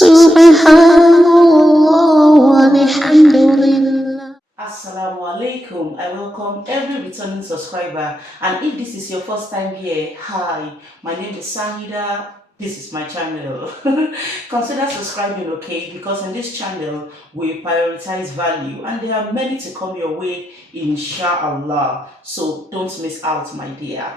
Subhanallah walhamdulillah. Assalamu alaikum. I welcome every returning subscriber. And if this is your first time here, hi, my name is Sahida. This is my channel. Consider subscribing, okay? Because in this channel, we prioritize value and there are many to come your way, inshallah. So don't miss out, my dear.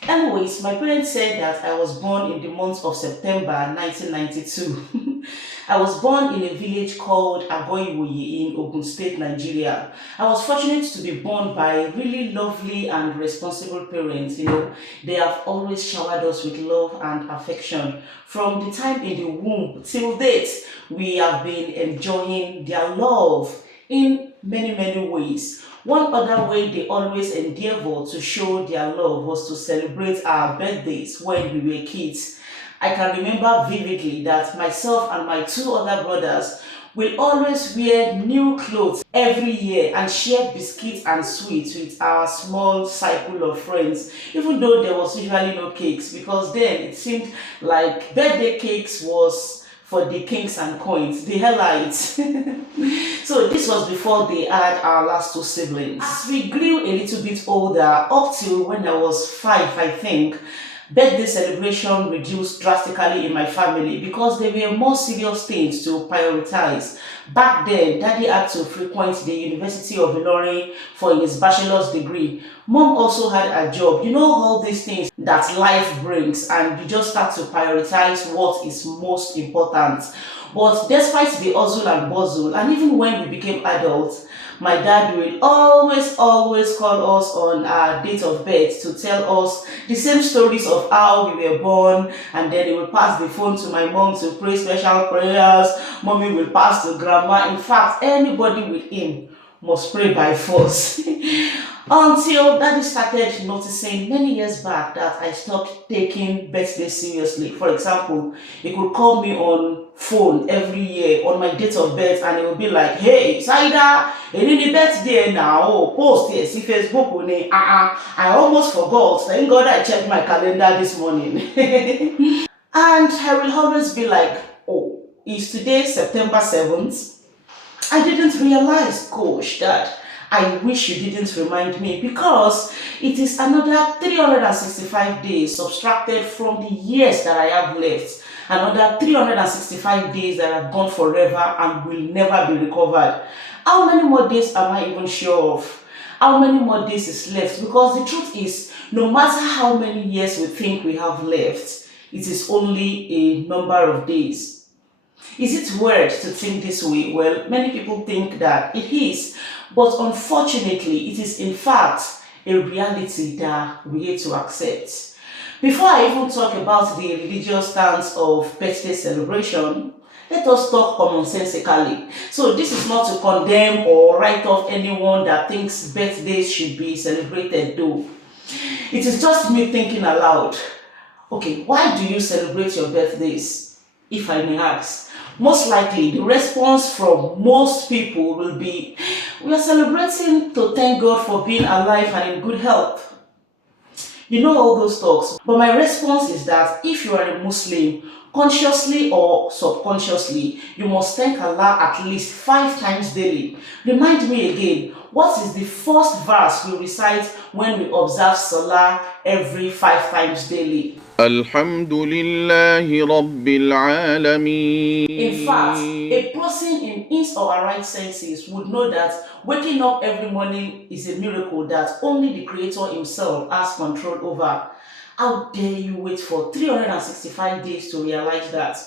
Anyways, my parents said that I was born in the month of September 1992. I was born in a village called Agoiwoye in Ogun State, Nigeria. I was fortunate to be born by really lovely and responsible parents. They have always showered us with love and affection. From the time in the womb till date, we have been enjoying their love in many, many ways. One other way they always endeavor to show their love was to celebrate our birthdays when we were kids. I can remember vividly that myself and my two other brothers will always wear new clothes every year and share biscuits and sweets with our small circle of friends, even though there was usually no cakes, because then it seemed like birthday cakes was for the kings and queens, the hellites. So this was before they had our last two siblings. As we grew a little bit older, up till when I was 5, I think, birthday celebration reduced drastically in my family because there were more serious things to prioritize. Back then, Daddy had to frequent the University of Ilorin for his bachelor's degree. Mom also had a job. All these things that life brings, and you just start to prioritize what is most important. But despite the hustle and bustle, and even when we became adults, my dad will always call us on our date of birth to tell us the same stories of how we were born, and then he will pass the phone to my mom to pray special prayers. Mommy will pass to grandma. In fact, anybody with him must pray by force. Until Daddy started noticing many years back that I stopped taking birthday seriously. For example, he could call me on phone every year on my date of birth and he would be like, "Hey, Saida, any birthday now? Oh, post here, see Facebook on it. I almost forgot. Thank God I checked my calendar this morning." And I will always be like, "Oh, is today September 7th? I didn't realize, gosh, Dad. I wish you didn't remind me because it is another 365 days subtracted from the years that I have left. Another 365 days that have gone forever and will never be recovered. How many more days am I even sure of? How many more days is left? Because the truth is, no matter how many years we think we have left, it is only a number of days. Is it weird to think this way? Well, many people think that it is, but unfortunately, it is in fact a reality that we need to accept. Before I even talk about the religious stance of birthday celebration, let us talk commonsensically. So, this is not to condemn or write off anyone that thinks birthdays should be celebrated, though. It is just me thinking aloud. Okay, why do you celebrate your birthdays? If I may ask. Most likely, the response from most people will be, "We are celebrating to thank God for being alive and in good health." You know all those talks. But my response is that if you are a Muslim, consciously or subconsciously, you must thank Allah at least 5 times daily. Remind me again, what is the first verse we recite when we observe Salah every 5 times daily? الحمد لله رب In fact, العالمين. a person in his or her right senses would know that waking up every morning is a miracle that only the Creator Himself has control over. How dare you wait for 365 days to realize that?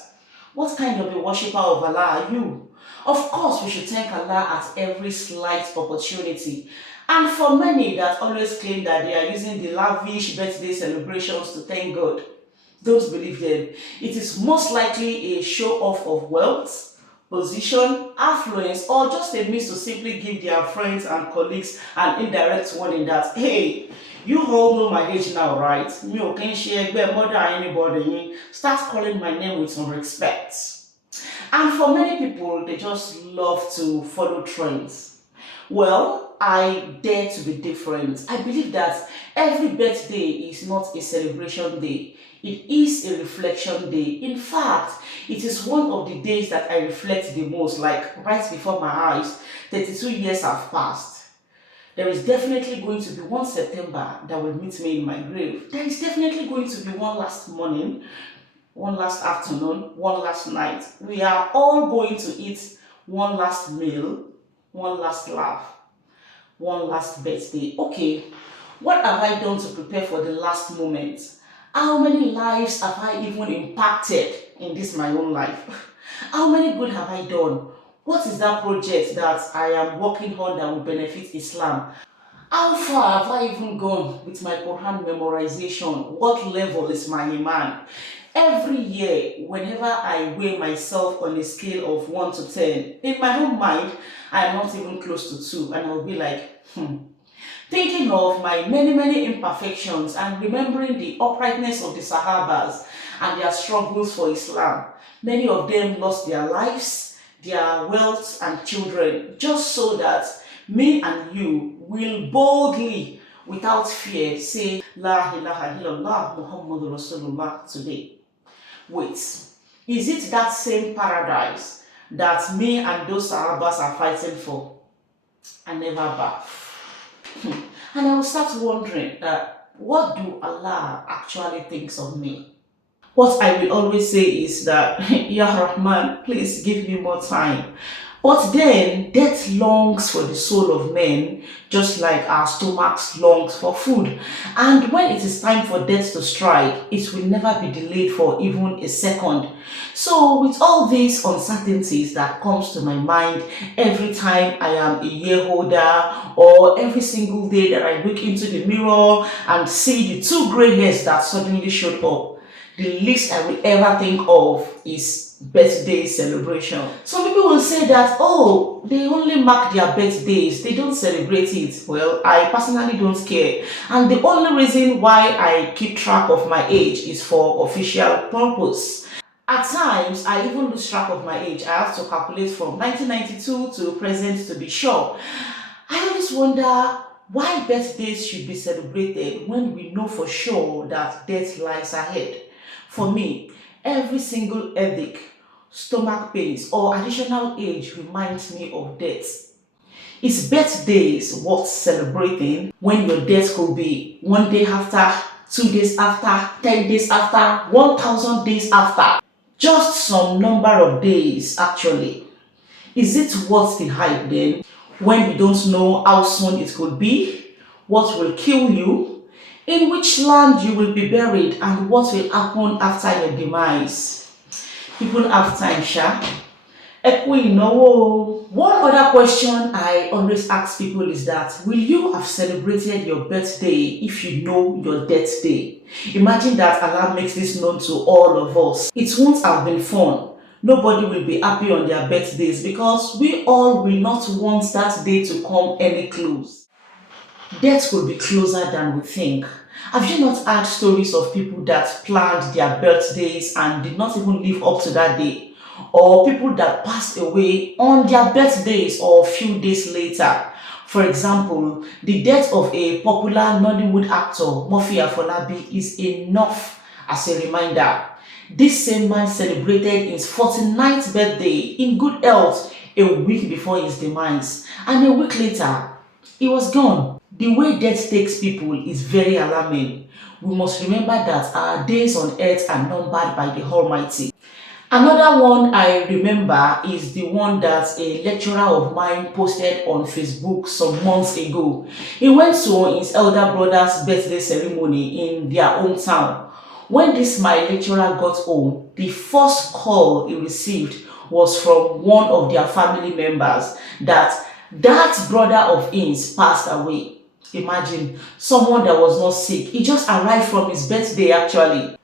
What kind of a worshipper of Allah are you? Of course, we should thank Allah at every slight opportunity. And for many that always claim that they are using the lavish birthday celebrations to thank God, don't believe them. It is most likely a show off of wealth, position, affluence, or just a means to simply give their friends and colleagues an indirect warning that, hey, you all know my age now, right? Me can share more than anybody. Start calling my name with some respect. And for many people, they just love to follow trends. Well, I dare to be different. I believe that every birthday is not a celebration day. It is a reflection day. In fact, it is one of the days that I reflect the most, like right before my eyes. 32 years have passed. There is definitely going to be one September that will meet me in my grave. There is definitely going to be one last morning, one last afternoon, one last night. We are all going to eat one last meal, one last laugh, one last birthday. Okay, what have I done to prepare for the last moment? How many lives have I even impacted in this my own life? How many good have I done? What is that project that I am working on that will benefit Islam? How far have I even gone with my Quran memorization? What level is my Iman? Every year, whenever I weigh myself on a scale of 1 to 10, in my own mind, I am not even close to 2, and I'll be like, Thinking of my many imperfections and remembering the uprightness of the Sahabas and their struggles for Islam. Many of them lost their lives, their wealth and children, just so that me and you will boldly, without fear, say La ilaha illallah Muhammadur Rasulullah today. Wait, is it that same paradise that me and those Sahabas are fighting for? I never bath. And I will start wondering what do Allah actually thinks of me? What I will always say is that, Ya Rahman, please give me more time. But then, death longs for the soul of men, just like our stomachs longs for food. And when it is time for death to strike, it will never be delayed for even a second. So, with all these uncertainties that comes to my mind every time I am a year older, or every single day that I look into the mirror and see the 2 gray hairs that suddenly showed up, the least I will ever think of is birthday celebration. Some people will say that, oh, they only mark their birthdays, they don't celebrate it. Well, I personally don't care. And the only reason why I keep track of my age is for official purpose. At times, I even lose track of my age. I have to calculate from 1992 to present to be sure. I always wonder why birthdays should be celebrated when we know for sure that death lies ahead. For me, every single headache, stomach pains, or additional age reminds me of death. Is birthdays worth celebrating when your death could be 1 day after, 2 days after, 10 days after, 1,000 days after? Just some number of days, actually. Is it worth the hype then, when we don't know how soon it could be, what will kill you, in which land you will be buried, and what will happen after your demise? People have time, sha. One other question I always ask people is that, will you have celebrated your birthday if you know your death day? Imagine that Allah makes this known to all of us. It won't have been fun. Nobody will be happy on their birthdays because we all will not want that day to come any close. Death could be closer than we think. Have you not heard stories of people that planned their birthdays and did not even live up to that day? Or people that passed away on their birthdays or a few days later? For example, the death of a popular Nollywood actor, Murphy Afolabi, is enough as a reminder. This same man celebrated his 49th birthday in good health a week before his demise, and a week later, he was gone. The way death takes people is very alarming. We must remember that our days on earth are numbered by the Almighty. Another one I remember is the one that a lecturer of mine posted on Facebook some months ago. He went to his elder brother's birthday ceremony in their hometown. When this my lecturer got home, the first call he received was from one of their family members that brother of his passed away. Imagine, someone that was not sick. He just arrived from his birthday actually.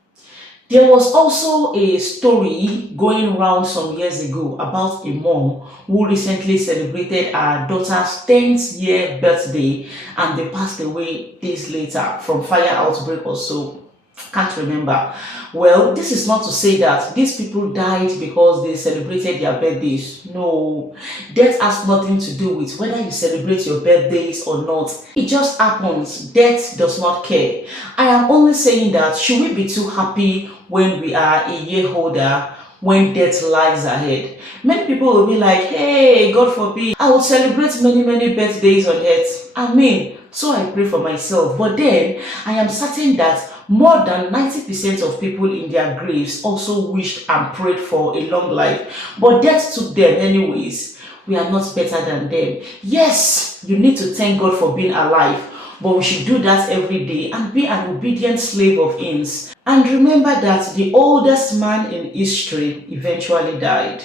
There was also a story going around some years ago about a mom who recently celebrated her daughter's 10th year birthday and they passed away days later from fire outbreak or so. Can't remember. Well, this is not to say that these people died because they celebrated their birthdays. No, death has nothing to do with whether you celebrate your birthdays or not. It just happens. Death does not care. I am only saying that should we be too happy when we are a year older, when death lies ahead? Many people will be like, hey, God forbid, I will celebrate many, many birthdays on earth. I mean, so I pray for myself. But then I am certain that more than 90% of people in their graves also wished and prayed for a long life. But death took them anyways. We are not better than them. Yes, you need to thank God for being alive, but we should do that every day and be an obedient slave of His. And remember that the oldest man in history eventually died.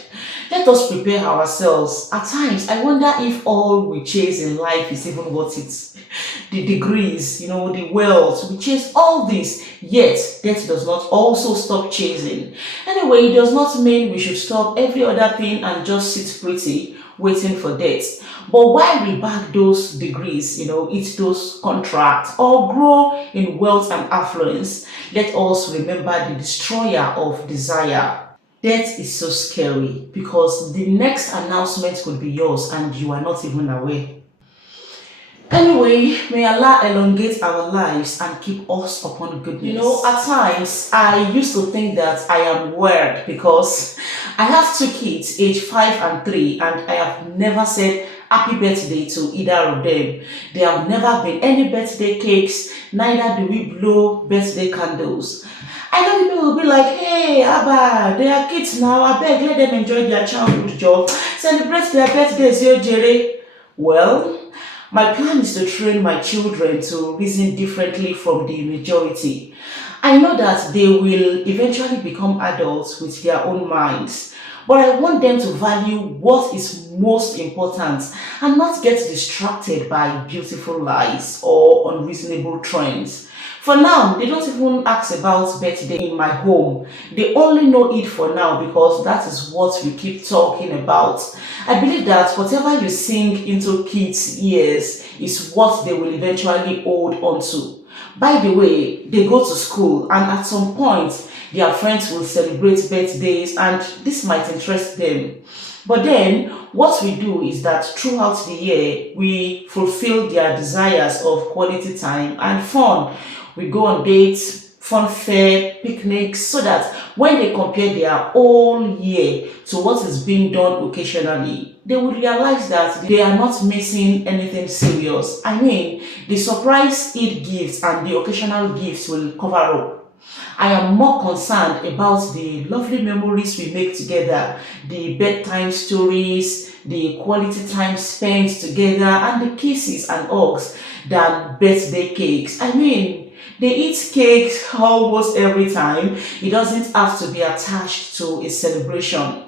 Let us prepare ourselves. At times, I wonder if all we chase in life is even worth it. The degrees, the wealth, we chase all this, yet death does not also stop chasing. Anyway, it does not mean we should stop every other thing and just sit pretty waiting for death. But while we bag those degrees, eat those contracts or grow in wealth and affluence, let us remember the destroyer of desire. Death is so scary because the next announcement could be yours and you are not even aware. Anyway, may Allah elongate our lives and keep us upon goodness. At times I used to think that I am weird because I have two kids, age 5 and 3, and I have never said happy birthday to either of them. There have never been any birthday cakes, neither do we blow birthday candles. I know people will be like, hey, Abba, they are kids now, I beg, let them enjoy their childhood job, celebrate their birthdays, yo, Jerry. Well, my plan is to train my children to reason differently from the majority. I know that they will eventually become adults with their own minds, but I want them to value what is most important and not get distracted by beautiful lies or unreasonable trends. For now, they don't even ask about birthday in my home. They only know it for now because that is what we keep talking about. I believe that whatever you sing into kids' ears is what they will eventually hold on to. By the way, they go to school and at some point, their friends will celebrate birthdays and this might interest them. But then, what we do is that throughout the year, we fulfill their desires of quality time and fun. We go on dates, fun fair, picnics, so that when they compare their whole year to what is being done occasionally, they will realize that they are not missing anything serious. I mean, the surprise Eid gifts and the occasional gifts will cover up. I am more concerned about the lovely memories we make together, the bedtime stories, the quality time spent together, and the kisses and hugs than birthday cakes. I mean, they eat cake almost every time. It doesn't have to be attached to a celebration.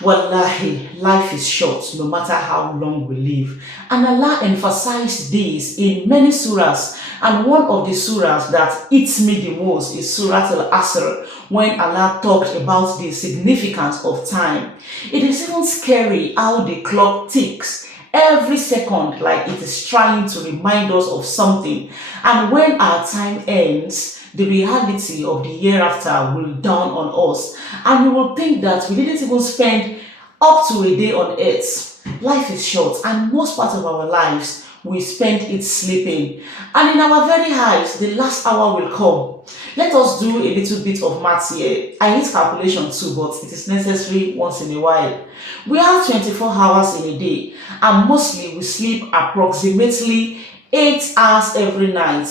Wallahi, life is short no matter how long we live. And Allah emphasized this in many surahs. And one of the surahs that hits me the most is Surah Al-Asr, when Allah talked about the significance of time. It is even scary how the clock ticks every second like it is trying to remind us of something. And when our time ends, the reality of the hereafter will dawn on us, and we will think that we didn't even spend up to a day on earth. Life is short, and most part of our lives we spend it sleeping. And in our very eyes, the last hour will come. Let us do a little bit of maths here. I hate calculation too, but it is necessary once in a while. We have 24 hours in a day, and mostly we sleep approximately 8 hours every night.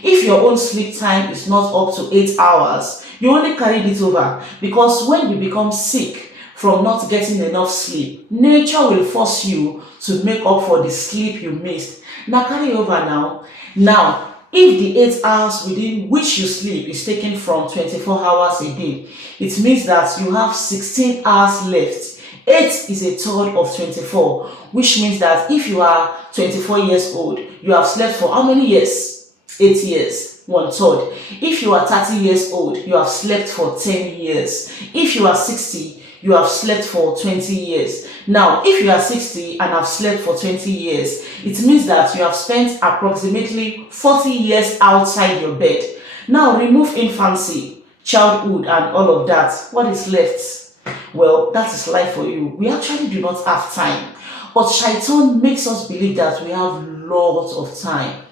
If your own sleep time is not up to 8 hours, you only carried it over, because when you become sick from not getting enough sleep, nature will force you to make up for the sleep you missed. Now carry over now. Now, if the 8 hours within which you sleep is taken from 24 hours a day, it means that you have 16 hours left. 8 is a third of 24, which means that if you are 24 years old, you have slept for how many years? 8 years, 1/3. If you are 30 years old, you have slept for 10 years. If you are 60, you have slept for 20 years. Now, if you are 60 and have slept for 20 years, it means that you have spent approximately 40 years outside your bed. Now remove infancy, childhood and all of that. What is left? Well, that is life for you. We actually do not have time. But Shaitan makes us believe that we have lots of time.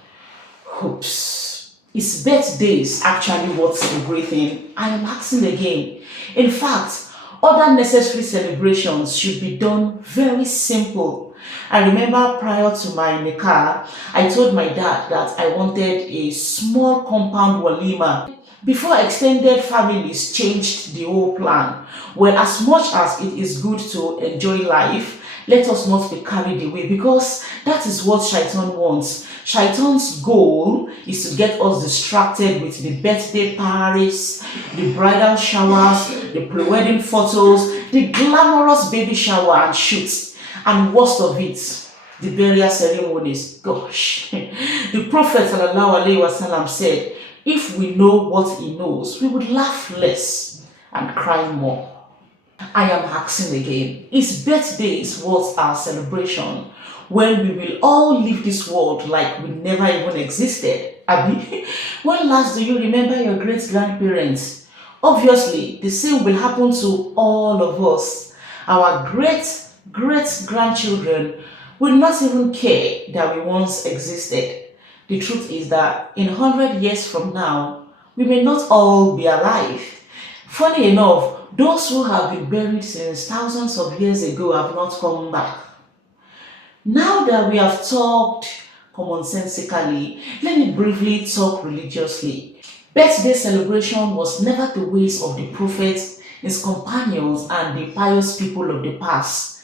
Oops. Is birthdays actually worth celebrating? I am asking again. In fact, other necessary celebrations should be done very simple. I remember prior to my nikah, I told my dad that I wanted a small compound walima. Before extended families changed the whole plan. Well, as much as it is good to enjoy life, let us not be carried away because that is what Shaitan wants. Shaitan's goal is to get us distracted with the birthday parties, the bridal showers, the pre-wedding photos, the glamorous baby shower and shoots, and worst of it, the burial ceremonies. Gosh, the Prophet ﷺ said, if we know what he knows, we would laugh less and cry more. I am asking again, is birthdays worth our celebration when we will all leave this world like we never even existed? Abi, when last do you remember your great-grandparents? Obviously, the same will happen to all of us. Our great-grandchildren will not even care that we once existed. The truth is that in 100 years from now, we may not all be alive. Funny enough, those who have been buried since thousands of years ago have not come back. Now that we have talked commonsensically, let me briefly talk religiously. Birthday celebration was never the ways of the Prophet, his companions, and the pious people of the past.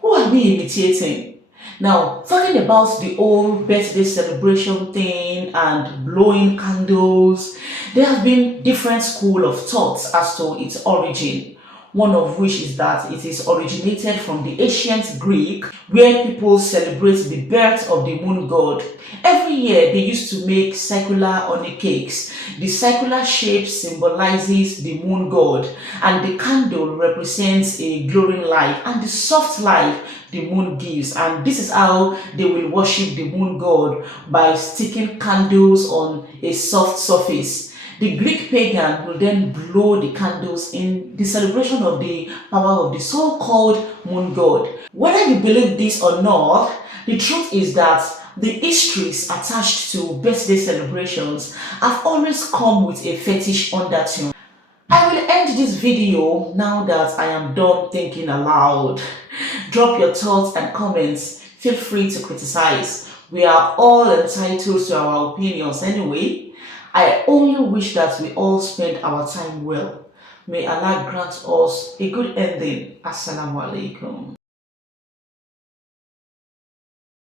Who are we imitating? Now, talking about the old birthday celebration thing and blowing candles, there have been different school of thoughts as to its origin. One of which is that it is originated from the ancient Greek, where people celebrate the birth of the moon god. Every year they used to make circular honey cakes. The circular shape symbolizes the moon god, and the candle represents a glowing light and the soft light the moon gives. And this is how they will worship the moon god, by sticking candles on a soft surface. The Greek pagan will then blow the candles in the celebration of the power of the so-called moon god. Whether you believe this or not, the truth is that the histories attached to birthday celebrations have always come with a fetish undertone. I will end this video now that I am done thinking aloud. Drop your thoughts and comments. Feel free to criticize. We are all entitled to our opinions anyway. I only wish that we all spend our time well. May Allah grant us a good ending. Assalamu alaikum.